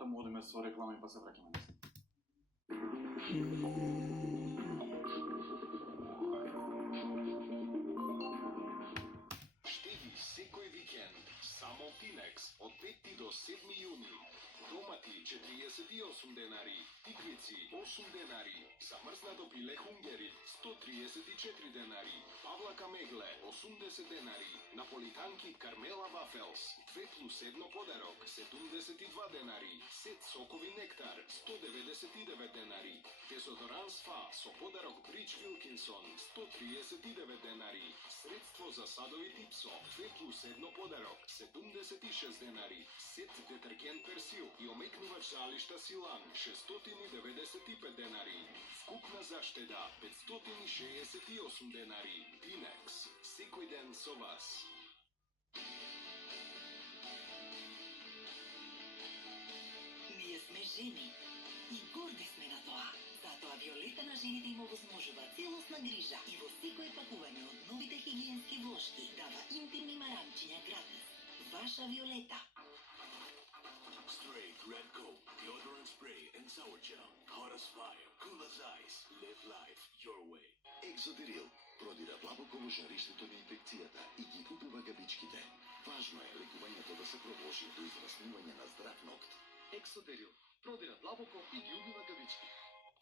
натаму одиме со реклама и па се враќаме назад. Штеди секој викенд само Тинекс од 5 до 7 јуни. Домати 48 денари, тиквици 8 денари, замрзнато пиле хунгери 134 денари, павлака мегле 80 денари, наполитанки Кармела Вафелс 2+1 подарок 72 денари, сет сокови нектар 199 денари, дезодоранс Фа со подарок Брич Вилкинсон 139 денари, средство за садови Типсо 2+1 подарок 76 денари, сет детергент Персил и омекнувач за алишта Силан 695 денари, вкупна заштеда 568 денари. Тинекс, секој ден со вас. Ние сме жени и горди сме на тоа. Затоа Виолета на жените им овозможува целосна грижа и во секое пакување од новите хигиенски влошки дава интимни марамчиња гратис. Ваша Виолета. Stray Red Coat, deodorant spray and sour gel. Hot as fire, cool as ice. Live life your way. Ексодерил продира длабоко во жариштето на инфекцијата и ги убива габичките. Важно е лекувањето да се продолжи до израснување на здрав ногт. Ексодерил продира длабоко и ги убива габички.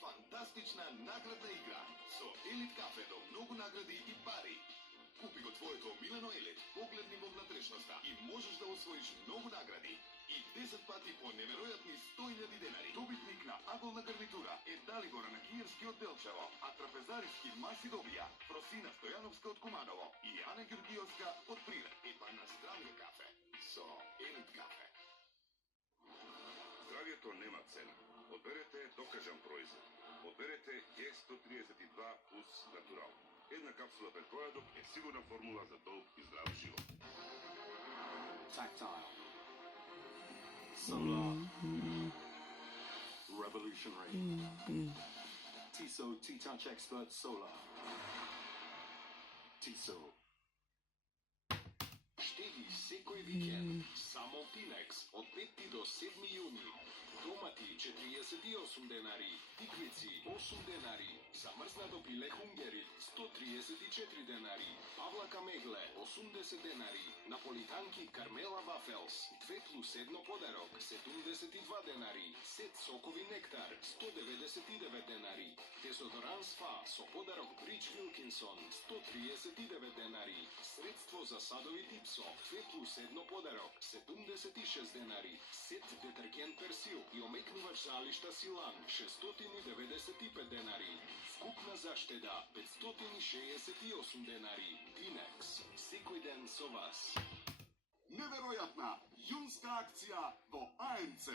Фантастична наградна игра со Елит кафе до многу награди и пари. Купи го твоето омилено Елит, погледни во внатрешноста и можеш да освоиш многу награди и 10 пати по неверојатни 100.000 денари. Добитник на аголна гарнитура е Далигора на Киевски од Делчево, а трапезариски маси добија Просина Стојановска од Куманово и Ана Ѓургиевска од Прират. И па на здравје кафе со Елит кафе. Здравието нема цена. Одберете докажан производ. Одберете Г132 плюс натурал. Една капсула петпојадок е сигурна формула за долг и здрав живот. Tactile. Solar. Revolutionary. Tiso T-Touch Expert Solar. Tiso. Штеди секој викенд само Тинекс од 5 до 7 јуни. Домати 48 денари, тиквици 8 денари, замрзнато пиле хунгери 134 денари, павлака мегле 80 денари, наполитанки Кармела Вафелс 2+1 подарок 72 денари, сет сокови нектар 199 денари, дезодоранс Фа со подарок Брич Вилкинсон 139 денари, средство за садови Типсо 2+1 подарок 76 денари, сет детергент Персил и омекнувач за алишта Силан 695 денари, вкупна заштеда 568 денари. Тинекс, секој ден со вас. Неверојатна јунска акција во АМЦ.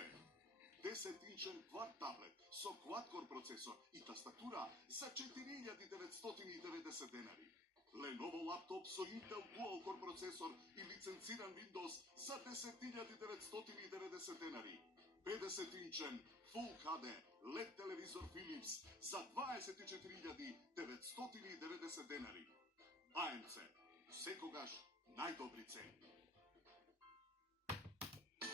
10-инчен кварт таблет со quad-core процесор и тастатура за 4.990 денари. Lenovo лаптоп со Intel Dual-Core процесор и лиценциран Windows за 10.990 денари. 50-инчен Full HD LED телевизор Philips за 24.990 денари. АМЦ. Секогаш најдобри цени.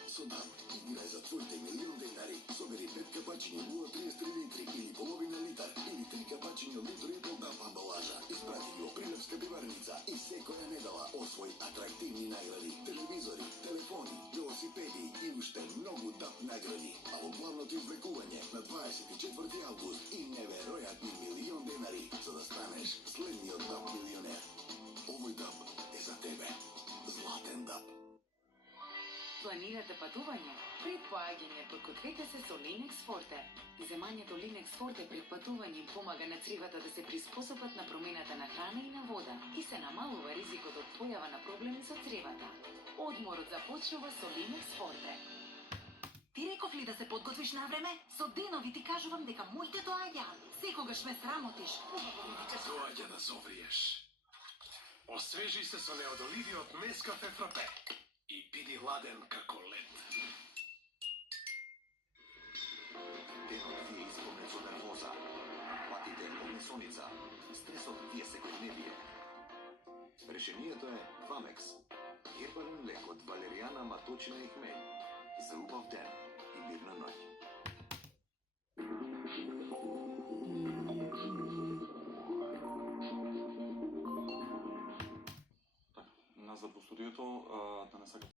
Со ДАБ играј за твоите милион денари. Собери 5 капачиња 0,33 литри или половина литар или 3 капачиња литри и пол ДАБ амбалажа. Испрати ги во Прилепска пиварница и секоја недела освој атрактивни награди, телевизори, телефони, велосипеди и уште многу ДАБ награди. А во главното извлекување на 24 август и неверојатни милион денари за да станеш следниот ДАБ милионер. Овој ДАБ е за тебе. Златен ДАБ. Планирате патување? Пред поаѓање подгответе се со Linux Forte. Земањето Linux Forte пред патување им помага на цривата да се приспособат на промената на храна и на вода и се намалува ризикот од појава на проблеми со цревата. Одморот започнува со Linux Forte. Ти реков ли да се подготвиш на време? Со денови ти кажувам дека моите доаѓаат. Секогаш ме срамотиш. Доаѓа да зовриеш. Освежи се со неодоливиот Нескафе Фрапе и биди ладен како лед. Денот ви е исполнет со нервоза. Патите болнисоница. Стресот ви е секојдневие. Решението е Вамекс. Гербален лек од валеријана, маточина и хмелј. За убав ден и мирна ноќ. студиото, да не сакате